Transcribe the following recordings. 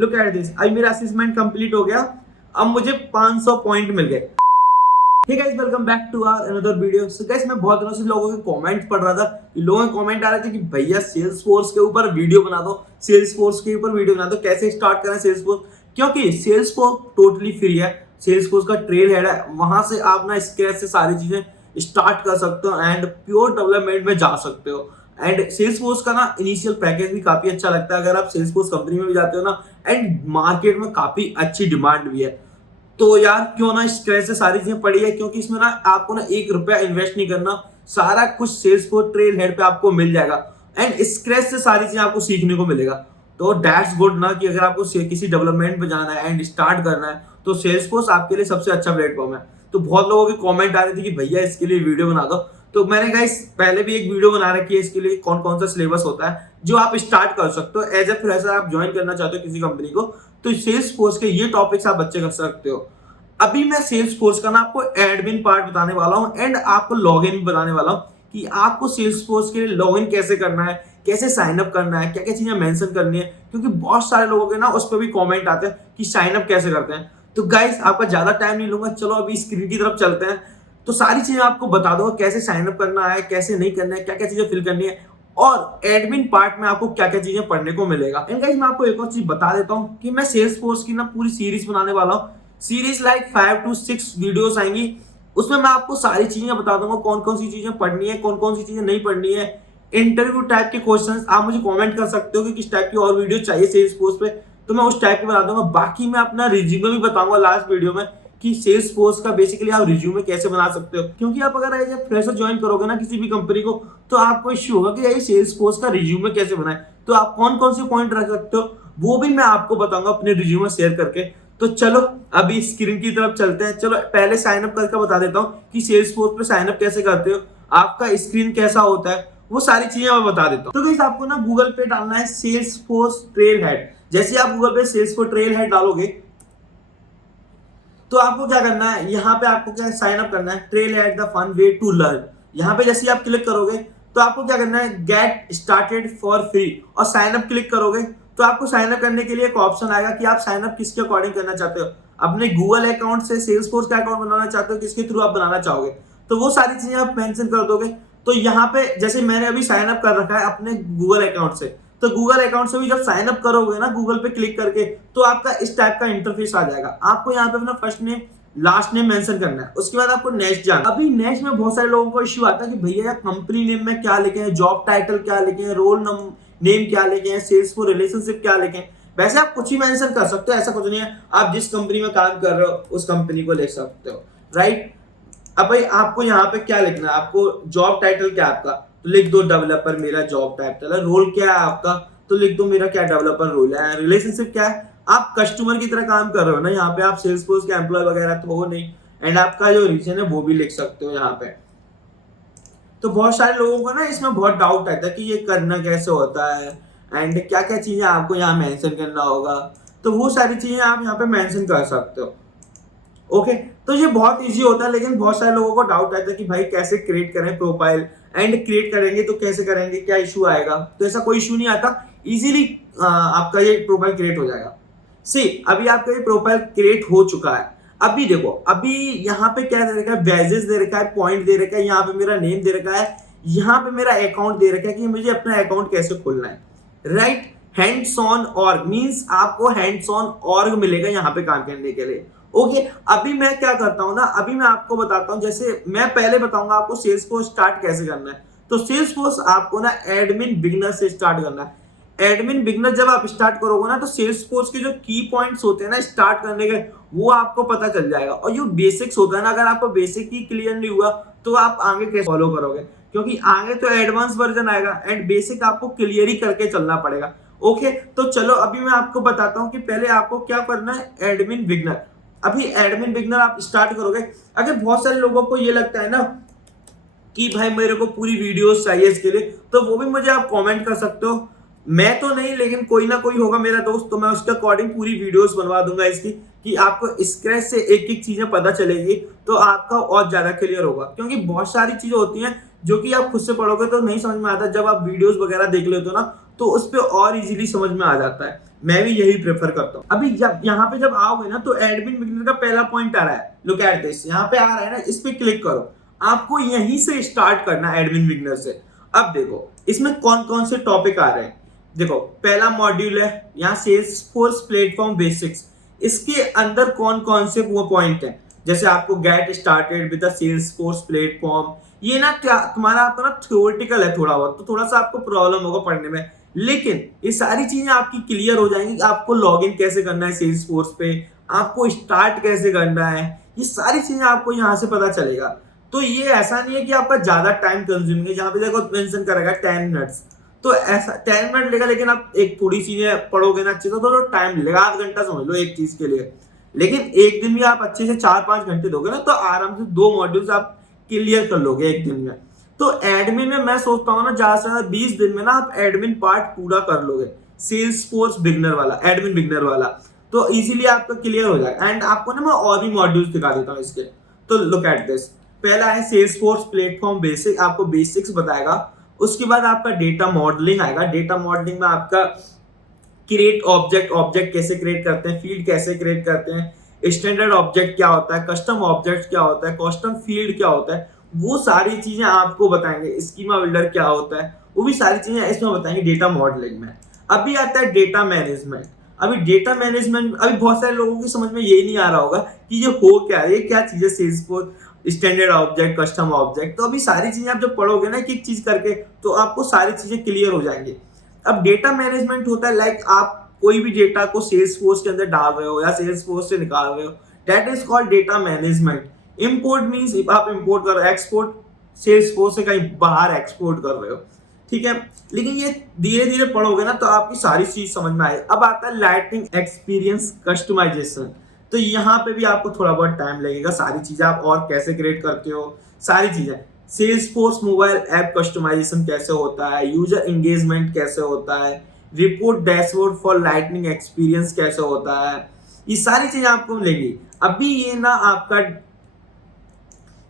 Look at this, अभी मेरा assessment complete हो गया, अब मुझे 500 पॉइंट मिल गए। Hey guys, welcome back to our another video. So guys, मैं बहुत दिनों से लोगों के कमेंट पढ़ रहा था कि लोगों के कमेंट आ रहे थे कि भैया सेल्स फोर्स के ऊपर वीडियो बना दो, सेल्स फोर्स के ऊपर वीडियो बना दो, कैसे स्टार्ट करें सेल्स फोर्स। क्योंकि सेल्स फोर्स टोटली फ्री है, सेल्स फोर्स का ट्रेल हेड है, वहां से आप ना स्क्रैच से सारी चीजें स्टार्ट कर सकते हो एंड प्योर डेवलपमेंट में जा सकते हो। एंड सेल्स फोर्स का ना इनिशियल पैकेज भी काफी अच्छा लगता है अगर आप सेल्स फोर्स कंपनी में भी जाते हो ना, एंड मार्केट में काफी अच्छी डिमांड भी है। तो यार क्यों ना स्क्रैच से सारी चीजें पड़ी है, क्योंकि इसमें ना आपको ना 1 रुपया इन्वेस्ट नहीं करना, सारा कुछ सेल्स फोर्स ट्रेल हेड पे आपको मिल जाएगा एंड स्क्रैच से सारी चीजें आपको सीखने को मिलेगा। तो दैट्स गुड ना, कि अगर आपको किसी डेवलपमेंट में जाना है एंड स्टार्ट करना है तो सेल्स फोर्स आपके लिए सबसे अच्छा प्लेटफॉर्म है। तो बहुत लोगों के कमेंट आ रहे थे कि भैया इसके लिए वीडियो बना दो, तो मैंने गाइस पहले भी एक वीडियो बना रखी है इसके लिए, कौन कौन सा सिलेबस होता है जो आप स्टार्ट कर सकते हो एज ए फ्रेशर। आप ज्वाइन करना चाहते हो किसी कंपनी को तो सेल्स फोर्स के ये टॉपिक्स आप बच्चे कर सकते हो। अभी मैं सेल्स फोर्स का ना आपको एडमिन पार्ट बताने वाला हूं एंड आपको लॉगिन भी बताने वाला हूं कि आपको सेल्स फोर्स के लिए लॉगिन कैसे करना है, कैसे साइन अप करना है, क्या क्या चीजें मेंशन करनी है, क्योंकि बहुत सारे लोगों के ना उस पर भी कमेंट आते हैं कि साइन अप कैसे करते हैं। तो गाइस, आपका ज्यादा टाइम नहीं लूंगा, चलो अभी स्क्रीन की तरफ चलते हैं। तो सारी चीजें आपको बता दूंगा, कैसे साइन अप करना है, कैसे नहीं करना है, क्या क्या चीजें फिल करनी है, और एडमिन पार्ट में आपको क्या क्या चीजें पढ़ने को मिलेगा। एंड गाइस, मैं आपको एक और चीज बता देता हूं कि मैं सेल्स फोर्स की ना पूरी सीरीज बनाने वाला हूं। सीरीज लाइक 5 to 6 वीडियोस आएंगी, उसमें मैं आपको सारी चीजें बता दूंगा, कौन कौन सी चीजें पढ़नी है, कौन कौन सी चीजें नहीं पढ़नी है। इंटरव्यू टाइप के क्वेश्चंस आप मुझे कमेंट कर सकते हो कि किस टाइप की और वीडियो चाहिए सेल्स फोर्स पे, तो मैं उस टाइप की बना दूंगा। बाकी मैं अपना रिज्यूमे भी बताऊंगा लास्ट वीडियो में कि सेल्स फोर्स का बेसिकली आप रिज्यूमे कैसे बना सकते हो, क्योंकि आप अगर एज ए फ्रेशर ज्वाइन करोगे ना किसी भी कंपनी को तो आपको इश्यू होगा कि ये सेल्स फोर्स का रिज्यूमे कैसे बनाए। तो आप कौन कौन से पॉइंट रख सकते हो वो भी मैं आपको बताऊंगा अपने रिज्यूमे शेयर करके। तो चलो अभी स्क्रीन की तरफ चलते हैं। चलो पहले साइन अप करके बता देता हूँ कि सेल्स फोर्स पे साइन अप कैसे करते हो, आपका स्क्रीन कैसा होता है, वो सारी चीजें मैं बता देता हूँ। तो गाइस, आपको ना गूगल पे डालना है सेल्स फोर्स ट्रेल हेड। जैसे आप गूगल पे सेल्स फोर्स ट्रेल हेड डालोगे तो आपको क्या करना है, यहाँ पे आपको क्या साइन अप करना है, Trailhead the fun way to learn. यहाँ पे जैसे आप क्लिक करोगे तो आपको क्या करना है, गेट स्टार्टेड फॉर फ्री, और साइन अप क्लिक करोगे तो आपको साइन अप करने के लिए एक ऑप्शन आएगा कि आप साइन अप किसके अकॉर्डिंग करना चाहते हो, अपने गूगल अकाउंट से सेल्स फोर्स का अकाउंट बनाना चाहते हो, किसके थ्रू आप बनाना चाहोगे, तो वो सारी चीजें आप मेंशन कर दोगे। तो यहाँ पे जैसे मैंने अभी साइन अप कर रखा है अपने गूगल अकाउंट से, तो गूगल अकाउंट से भी जब साइन अप करोगे ना गूगल पे क्लिक करके तो आपका इस टाइप का इंटरफेस आ जाएगा। आपको यहाँ पे अपना first name last name mention करना है, उसके बाद आपको नेक्स्ट जाना। अभी नेक्स्ट में बहुत सारे लोगों को इश्यू आता है कि भैया कंपनी नेम में क्या लिखे, जॉब टाइटल क्या लिखे, रोल नेम क्या लिखे, सेल्स फॉर रिलेशनशिप क्या लिखे। वैसे आप कुछ ही मेंशन कर सकते हो, ऐसा कुछ नहीं है, आप जिस कंपनी में काम कर रहे हो उस कंपनी को लिख सकते हो, राइट। अब भाई आपको यहाँ पे क्या लिखना है, आपको जॉब टाइटल क्या है आपका, तो लिख दो डेवलपर मेरा जॉब टाइटल है। रोल क्या है आपका, तो लिख दो मेरा क्या डेवलपर रोल है। रिलेशनशिप क्या है, आप कस्टमर की तरह काम कर रहे हो ना, यहाँ पे आप सेल्स फोर्स के एम्प्लॉय वगैरह तो हो नहीं। एंड आपका जो रीजन है वो भी लिख सकते हो यहाँ पे। तो बहुत सारे लोगों को ना इसमें बहुत डाउट आता है कि ये करना कैसे होता है एंड क्या क्या चीजें आपको यहाँ मेंशन करना होगा, तो वो सारी चीजें आप यहाँ पे मेंशन कर सकते हो। ओके, तो ये बहुत इजी होता है, लेकिन बहुत सारे लोगों को डाउट आता है कि भाई कैसे क्रिएट करें प्रोफाइल, एंड क्रिएट करेंगे तो कैसे करेंगे, क्या इशू आएगा। तो ऐसा कोई इशू नहीं आता, इजीली आपका ये प्रोफाइल क्रिएट हो जाएगा। सी अभी आपका ये प्रोफाइल क्रिएट हो चुका है। अभी देखो, अभी यहाँ पे क्या दे रखा है, बैजेस दे रखा है, पॉइंट दे रखा है, यहाँ पे मेरा नेम दे रखा है, यहाँ पे मेरा अकाउंट दे रखा है कि मुझे अपना अकाउंट कैसे खोलना है, right. Hands on org means आपको हैंड्स ऑन ऑर्ग मिलेगा यहाँ पे काम करने के लिए। ओके, अभी मैं क्या करता हूँ ना, अभी मैं आपको बताता हूँ, जैसे मैं पहले बताऊंगा आपको सेल्स फोर्स स्टार्ट कैसे करना है। तो सेल्स फोर्स आपको ना एडमिन बिगनर से स्टार्ट करना है। एडमिन बिगनर जब आप स्टार्ट करोगे ना तो सेल्स फोर्स के जो की पॉइंट्स होते हैं ना स्टार्ट करने के, वो आपको पता चल जाएगा। और जो बेसिक्स होता है ना, अगर आपको बेसिक ही क्लियर नहीं हुआ तो आप आगे कैसे फॉलो करोगे, क्योंकि आगे तो एडवांस वर्जन आएगा एंड बेसिक आपको क्लियर ही करके चलना पड़ेगा। ओके, तो चलो अभी मैं आपको बताता हूँ कि पहले आपको क्या करना है, एडमिन बिगनर। अभी एडमिन बिगनर आप स्टार्ट करोगे, अगर बहुत सारे लोगों को ये लगता है ना कि भाई मेरे को पूरी वीडियोस चाहिए इसके लिए, तो वो भी मुझे आप कमेंट कर सकते हो। मैं तो नहीं, लेकिन कोई ना कोई होगा मेरा दोस्त, तो मैं उसके अकॉर्डिंग पूरी वीडियोस बनवा दूंगा इसकी, कि आपको स्क्रैच से एक एक चीजें पता चलेगी तो आपका और ज्यादा क्लियर होगा। क्योंकि बहुत सारी चीजें होती हैं जो कि आप खुद से पढ़ोगे तो नहीं समझ में आता, जब आप वीडियोस वगैरह देख लेते हो ना तो उस पर और इजीली समझ में आ जाता है। मैं भी यही प्रेफर करता हूँ। अभी जब यहाँ पे जब आओगे ना तो एडमिन बिगनर का पहला पॉइंट आ रहा है, लुक एट दिस, यहाँ पे आ रहा है ना, इस पे क्लिक करो। आपको यहीं से स्टार्ट करना है एडमिन बिगनर से। अब देखो इसमें कौन कौन से टॉपिक आ रहे हैं। देखो पहला मॉड्यूल है यहाँ सेल्सफोर्स प्लेटफॉर्म बेसिक्स। इसके अंदर कौन कौन से वो पॉइंट है, जैसे आपको get started with the Salesforce platform. ये ना क्या तुम्हारा आपका ना थ्योरेटिकल है थोड़ा बहुत, तो थोड़ा सा आपको प्रॉब्लम होगा पढ़ने में, लेकिन ये सारी चीजें आपकी क्लियर हो जाएंगी। आपको लॉगिन कैसे करना है सेल्सफोर्स पे, आपको स्टार्ट कैसे करना है, ये सारी चीजें आपको यहाँ से पता चलेगा। तो ये ऐसा नहीं है कि आपका ज्यादा टाइम कंज्यूमिंग है। जहाँ पे देखो मेंशन करेगा 10 मिनट्स, तो ऐसा 10 मिनट लेगा, लेकिन आप एक थोड़ी चीजें पढ़ोगे ना अच्छे से तो टाइम लेगा, आध घंटा समझ लो एक चीज के लिए। लेकिन एक दिन भी आप अच्छे से 4-5 घंटे दोगे ना तो आराम से 2 मॉड्यूल्स आप क्लियर कर लोगे एक दिन में। तो एडमिन में मैं सोचता हूँ ना ज्यादा से ज्यादा 20 दिन में ना आप एडमिन पार्ट पूरा कर लोगे, सेल्सफोर्स बिगनर वाला, एडमिन बिगनर वाला, तो इजीली आपका क्लियर हो जाएगा। एंड आपको ना मैं और भी मॉड्यूल्स दिखा देता हूँ इसके। तो लुक एट दिस, पहला है सेल्सफोर्स प्लेटफॉर्म बेसिक, आपको बेसिक्स बताएगा। उसके बाद आपका डेटा मॉडलिंग आएगा। डेटा मॉडलिंग में आपका क्रिएट ऑब्जेक्ट, ऑब्जेक्ट कैसे क्रिएट करते हैं, फील्ड कैसे क्रिएट करते हैं, स्टैंडर्ड ऑब्जेक्ट क्या होता है, कस्टम ऑब्जेक्ट क्या होता है, कस्टम फील्ड क्या होता है, वो सारी चीजें आपको बताएंगे। स्कीमा बिल्डर क्या होता है, वो भी सारी चीजें इसमें बताएंगे डेटा मॉडलिंग में। अभी आता है डेटा मैनेजमेंट। अभी डेटा मैनेजमेंट अभी बहुत सारे लोगों की समझ में यही नहीं आ रहा होगा कि ये हो क्या है, ये क्या चीज है Salesforce standard object, custom object. तो अभी सारी चीजें आप जब पढ़ोगे ना एक एक चीज करके तो आपको सारी चीजें क्लियर हो जाएंगी। अब डेटा मैनेजमेंट होता है लाइक आप कोई भी डेटा को सेल्सफोर्स के अंदर डाल रहे हो या सेल्सफोर्स से निकाल रहे हो, that is called data management. Import means आप इंपोर्ट कर रहे हो, एक्सपोर्ट सेल्सफोर्स से कहीं बाहर एक्सपोर्ट कर रहे हो, ठीक है। लेकिन ये धीरे धीरे पढ़ोगे ना तो आपकी सारी चीज समझ में आएगी। अब आता है लाइटिंग एक्सपीरियंस कस्टमाइजेशन। तो यहाँ पे भी आपको थोड़ा बहुत टाइम लगेगा, सारी चीजें आप और कैसे क्रिएट करते हो, सारी चीजें। सेल्सफोर्स मोबाइल ऐप कस्टमाइजेशन कैसे होता है, यूजर एंगेजमेंट कैसे होता है, report dashboard for lightning experience कैसे होता है, ये सारी चीजें आपको मिलेंगी। अभी ये ना आपका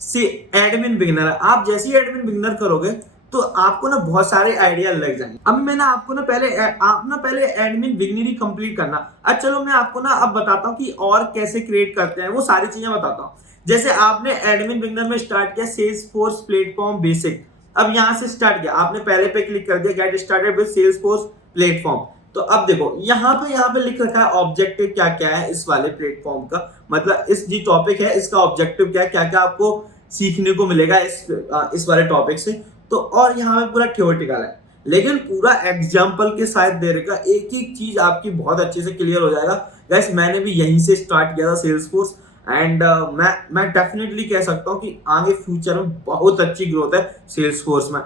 से एडमिन बिगिनर है। आप जैसे ही एडमिन बिगिनर करोगे तो आपको ना बहुत सारे आइडिया लग जाएंगे। अब मैं ना आपको ना पहले एडमिन बिगिनर ही कंप्लीट करना। अब चलो मैं आपको ना अब बताता हूँ कि और कैसे क्रिएट करते हैं, वो सारी चीजें बताता हूँ। जैसे आपने एडमिन बिगिनर में स्टार्ट किया सेल्सफोर्स प्लेटफॉर्म बेसिक, अब यहां से स्टार्ट किया आपने, पहले पे क्लिक कर दिया get started with Salesforce platform. तो अब देखो यहाँ पे लिख रखा है ऑब्जेक्टिव क्या क्या है इस वाले प्लेटफॉर्म का, मतलब इस जी टॉपिक है इसका ऑब्जेक्टिव क्या है, क्या क्या आपको सीखने को मिलेगा इस वाले टॉपिक से। तो और यहाँ पे पूरा थ्योरेटिकल है, लेकिन पूरा एग्जाम्पल के साथ दे रखा, एक एक चीज आपकी बहुत अच्छे से क्लियर हो जाएगा। गाइस मैंने भी यहीं से स्टार्ट किया था सेल्सफोर्स, एंड मैं डेफिनेटली कह सकता हूँ कि आगे फ्यूचर में बहुत अच्छी ग्रोथ है सेल्सफोर्स में।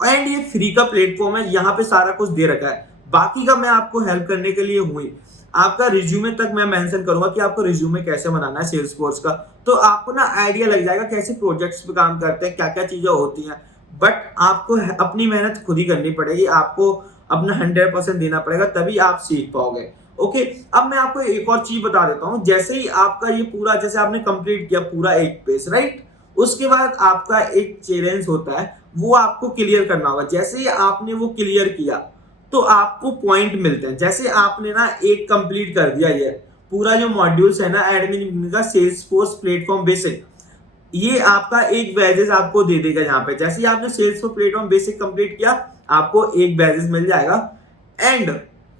एंड ये फ्री का प्लेटफॉर्म है, यहाँ पे सारा कुछ दे रखा है, बाकी का मैं आपको हेल्प करने के लिए हुई। आपका रिज्यूमे तक मैं मेंशन करूंगा कि आपको रिज्यूमे कैसे बनाना है सेल्सफोर्स का, तो आपको ना आइडिया लग जाएगा कैसे प्रोजेक्ट्स पे काम करते हैं, क्या क्या चीजें होती हैं। बट आपको अपनी मेहनत खुद ही करनी पड़ेगी, आपको अपना 100% देना पड़ेगा, तभी आप सीख पाओगे। ओके, अब मैं आपको एक और चीज बता देता हूँ। जैसे ही आपका ये पूरा, जैसे आपने कंप्लीट किया पूरा एक पेज, राइट, उसके बाद आपका एक चैलेंज होता है, वो आपको क्लियर करना होगा। जैसे ही आपने वो क्लियर किया तो आपको पॉइंट मिलते हैं। जैसे आपने ना एक कंप्लीट कर दिया, ये पूरा जो मॉड्यूल्स है ना एडमिन का सेल्सफोर्स प्लेटफॉर्म बेसिक, ये आपका एक बैजेस आपको दे देगा। यहाँ पे जैसे ही आपने सेल्सफोर्स प्लेटफॉर्म बेसिक कंप्लीट किया आपको एक बैजेस मिल जाएगा। एंड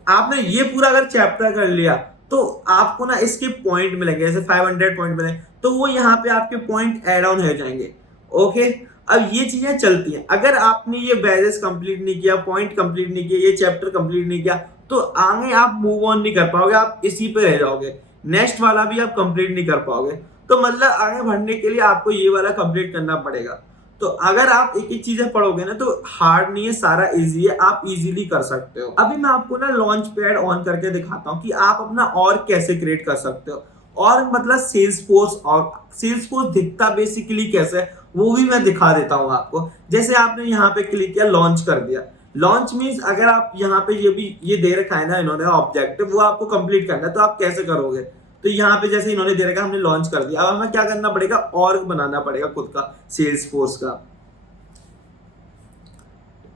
आपने ये पूरा अगर चैप्टर कर लिया तो आपको ना इसके पॉइंट मिलेंगे, जैसे 500 पॉइंट मिलेंगे, तो वो यहाँ पे आपके पॉइंट ऐड ऑन हो जाएंगे। ओके, अब ये चीजें चलती हैं। अगर आपने ये बैजेस कंप्लीट नहीं किया, पॉइंट कंप्लीट नहीं किया, ये चैप्टर कंप्लीट नहीं किया, तो आगे आप मूव ऑन नहीं कर पाओगे, आप इसी पे रह जाओगे, नेक्स्ट वाला भी आप कंप्लीट नहीं कर पाओगे। तो मतलब आगे बढ़ने के लिए आपको ये वाला कंप्लीट करना पड़ेगा। तो अगर आप एक एक चीजें पढ़ोगे ना तो हार्ड नहीं है, सारा इजी है, आप इजीली कर सकते हो। अभी मैं आपको ना लॉन्च पैड ऑन करके दिखाता हूँ कि आप अपना और कैसे क्रिएट कर सकते हो, और मतलब सेल्सफोर्स दिखता बेसिकली कैसे है वो भी मैं दिखा देता हूँ आपको। जैसे आपने यहाँ पे क्लिक किया, लॉन्च कर दिया। लॉन्च मीन्स अगर आप यहाँ पे ये दे रखा है ना इन्होंने ऑब्जेक्टिव, वो आपको कंप्लीट करना है, तो आप कैसे करोगे। तो यहाँ पे जैसे इन्होंने दे रखा, हमने लॉन्च कर दिया, अब हमें क्या करना पड़ेगा, ऑर्ग बनाना पड़ेगा खुद का सेल्सफोर्स का।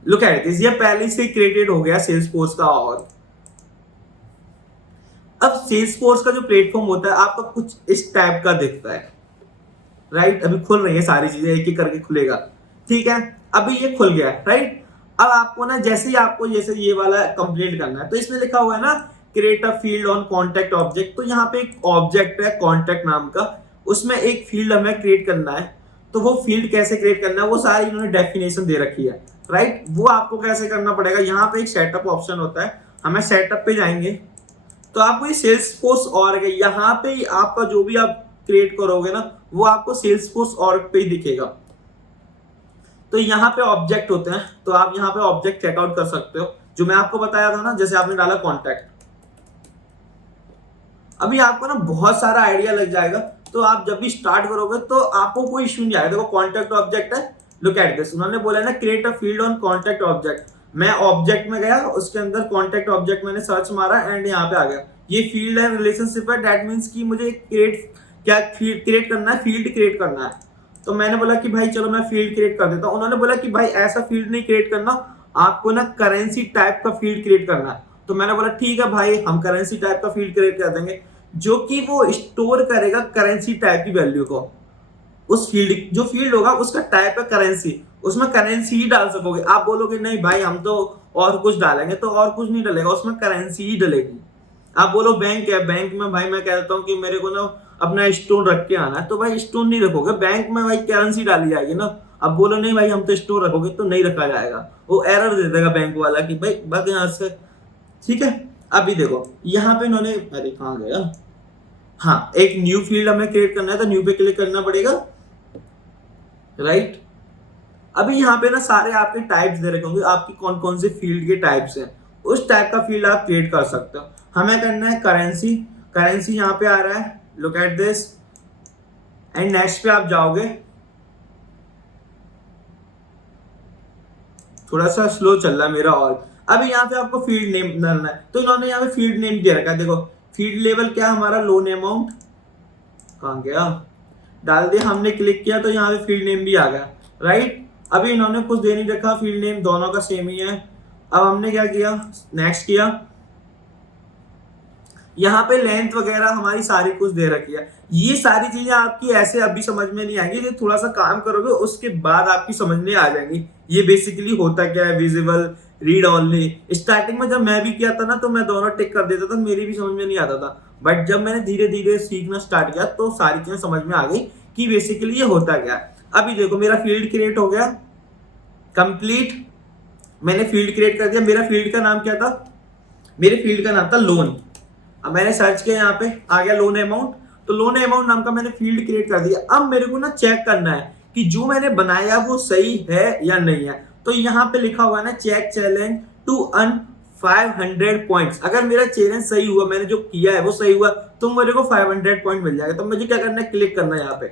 लुक एट दिस, ये पहले से क्रिएटेड हो गया सेल्सफोर्स का ऑर्ग। अब सेल्सफोर्स का जो प्लेटफॉर्म होता है आपका कुछ इस टाइप का दिखता है, राइट। अभी खुल रही है सारी चीजें, एक एक करके खुलेगा, ठीक है। अभी ये खुल गया, राइट। अब आपको ना जैसे ही आपको जैसे ये वाला कंप्लीट करना है, तो इसमें लिखा हुआ है ना create a field on contact object. तो यहाँ पे एक ऑब्जेक्ट है कॉन्टैक्ट नाम का, उसमें एक फील्ड हमें क्रिएट करना है। तो वो फील्ड कैसे क्रिएट करना है वो सारी इन्होंने डेफिनेशन दे रखी है, राइट। वो आपको कैसे करना पड़ेगा, यहाँ पे एक सेटअप ऑप्शन होता है, हमें सेटअप पे जाएंगे तो आपको ये सेल्सफोर्स ऑर्ग है, यहाँ पे आपका जो भी आप क्रिएट करोगे ना वो आपको सेल्सफोर्स ऑर्ग पे ही दिखेगा। तो यहाँ पे ऑब्जेक्ट होते हैं, तो आप यहाँ पे ऑब्जेक्ट चेकआउट कर सकते हो, जो मैं आपको बताया था ना, जैसे आपने डाला कॉन्टैक्ट। अभी आपको ना बहुत सारा आइडिया लग जाएगा, तो आप जब भी स्टार्ट करोगे तो आपको कोई इश्यू नहीं आएगा। देखो कॉन्टैक्ट ऑब्जेक्ट है, लुक एट दिस, उन्होंने बोला ना create a field on contact object. मैं ऑब्जेक्ट में गया, उसके अंदर कॉन्टैक्ट ऑब्जेक्ट मैंने सर्च मारा एंड यहाँ पे आ गया। ये फील्ड है, रिलेशनशिप है, दैट मीन्स कि मुझे क्रिएट करना है, फील्ड क्रिएट करना है। तो मैंने बोला कि भाई चलो मैं फील्ड क्रिएट कर देता हूँ। उन्होंने बोला कि भाई ऐसा फील्ड नहीं क्रिएट करना, आपको ना करेंसी टाइप का फील्ड क्रिएट करना है। तो मैंने बोला ठीक है भाई, हम करेंसी टाइप का फील्ड क्रिएट कर देंगे, जो कि वो स्टोर करेगा करेंसी टाइप की वैल्यू को। उस फील्ड जो फील्ड होगा उसका टाइप है करेंसी, उसमें करेंसी ही डाल सकोगे। आप बोलोगे नहीं भाई हम तो और कुछ डालेंगे, तो और कुछ नहीं डलेगा, उसमें करेंसी ही डलेगी। आप बोलो बैंक है, बैंक में भाई मैं कहता हूँ कि मेरे को ना अपना स्टोन रख के आना है, तो भाई स्टोन नहीं रखोगे, बैंक में भाई करेंसी डाली जाएगी ना। अब बोलो नहीं भाई हम तो स्टोन रखोगे, तो नहीं रखा जाएगा, वो एरर दे देगा बैंक वाला कि भाई भाग यहाँ से, ठीक है। अभी देखो यहाँ पे इन्होंने, अरे कहाँ गया, हाँ एक न्यू फील्ड हमें क्रिएट करना है, तो न्यू पे क्लिक करना पड़ेगा, राइट। अभी यहाँ पे ना सारे आपके टाइप्स दे रखे होंगे, आपकी कौन कौन से फील्ड के टाइप्स हैं, उस टाइप का फील्ड आप क्रिएट कर सकते हो। हमें करना है करेंसी, करेंसी यहाँ पे आ रहा है, look at this, and next पे आप जाओगे, थोड़ा सा स्लो चल रहा है मेरा। और अभी यहाँ पे आपको फील्ड नेम डालना है, तो इन्होंने यहाँ पे फील्ड नेम दे रखा है। देखो फील्ड लेवल क्या हमारा, लोन अमाउंट, कहाँ गया, डाल दिया, हमने क्लिक किया तो यहाँ पे फील्ड नेम भी आ गया, राइट। अभी इन्होंने कुछ दे नहीं रखा, फील्ड नेम दोनों का सेम ही है। अब हमने क्या किया, नेक्स्ट किया, यहाँ पे लेंथ वगैरह हमारी सारी कुछ दे रखी है। ये सारी चीजें आपकी ऐसे अभी समझ में नहीं आएंगी, जो थोड़ा सा काम करोगे उसके बाद आपकी समझ में आ जाएंगी ये बेसिकली होता क्या है। विजिबल, रीड ओनली, स्टार्टिंग में जब मैं भी किया था ना तो मैं दोनों टिक कर देता था, मेरी भी समझ में नहीं आता था, बट जब मैंने धीरे धीरे सीखना स्टार्ट किया तो सारी चीजें समझ में आ गई कि बेसिकली ये होता क्या है। अभी देखो मेरा फील्ड क्रिएट हो गया कंप्लीट, मैंने फील्ड क्रिएट कर दिया। मेरा फील्ड का नाम क्या था, मेरे फील्ड का नाम था लोन। अब मैंने सर्च किया, यहाँ पे आ गया लोन अमाउंट, तो लोन अमाउंट नाम का मैंने फील्ड क्रिएट कर दिया। अब मेरे को ना चेक करना है कि जो मैंने बनाया वो सही है या नहीं है। तो यहाँ पे लिखा हुआ है ना check challenge to earn 500 points. अगर मेरा चैलेंज सही हुआ, मैंने जो किया है वो सही हुआ, तो मेरे को 500 पॉइंट मिल जाएगा। तो मुझे क्या करना है, क्लिक करना है यहाँ पे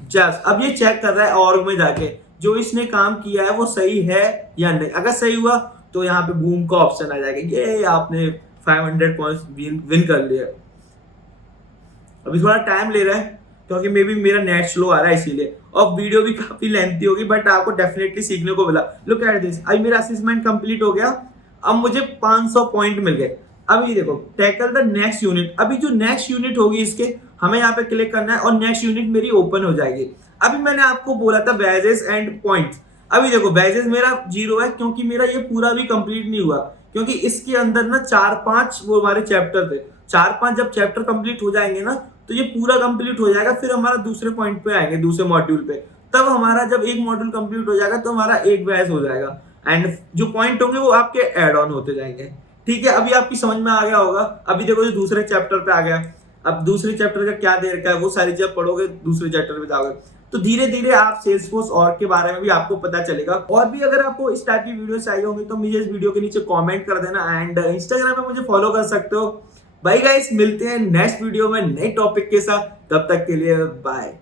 जस्ट। अब ये चेक कर रहा है ऑर्ग में जाके जो इसने काम किया है वो सही है या नहीं। अगर सही हुआ तो यहाँ पे बूम का ऑप्शन आ जाएगा, ये आपने 500 पॉइंट्स विन कर लिया। अभी थोड़ा टाइम ले रहा है क्योंकि मे बी मेरा नेट स्लो आ रहा है इसीलिए, और वीडियो भी काफी लेंथी होगी, बट आपको डेफिनेटली सीखने को मिला। लुक एट दिस, अभी मेरा असेसमेंट कंप्लीट हो गया, अब मुझे 500 पॉइंट मिल गए। अभी देखो टैकल द नेक्स्ट यूनिट, अभी जो नेक्स्ट यूनिट होगी इसके हमें यहाँ पे क्लिक करना है और नेक्स्ट यूनिट मेरी ओपन हो जाएगी। अभी मैंने आपको बोला था वेजेस एंड पॉइंट्स। अभी देखो वेजेस मेरा 0 है क्योंकि मेरा ये पूरा भी कंप्लीट नहीं हुआ, क्योंकि इसके अंदर ना 4-5 वो हमारे चैप्टर थे। 4-5 जब चैप्टर कंप्लीट हो जाएंगे ना तो ये पूरा कंप्लीट हो जाएगा, फिर हमारा दूसरे पॉइंट पे आएंगे, दूसरे मॉड्यूल पे। तब हमारा जब एक मॉड्यूल कंप्लीट हो जाएगा तो हमारा एक बैच हो जाएगा, एंड जो पॉइंट होंगे वो आपके एड ऑन होते जाएंगे, ठीक है। अभी आपकी समझ में आ गया होगा। अभी देखो जो दूसरे चैप्टर पे आ गया, अब दूसरे चैप्टर का क्या दे रखा है वो सारी चीज पढ़ोगे, दूसरे चैप्टर पे जाओगे तो धीरे धीरे आप सेल्सफोर्स और के बारे में भी आपको पता चलेगा। और भी अगर आपको इस टाइप की वीडियो चाहिए होंगी तो मुझे इस वीडियो के नीचे कमेंट कर देना, एंड इंस्टाग्राम पे मुझे फॉलो कर सकते हो। बाय गाइस, मिलते हैं नेक्स्ट वीडियो में नए टॉपिक के साथ, तब तक के लिए बाय।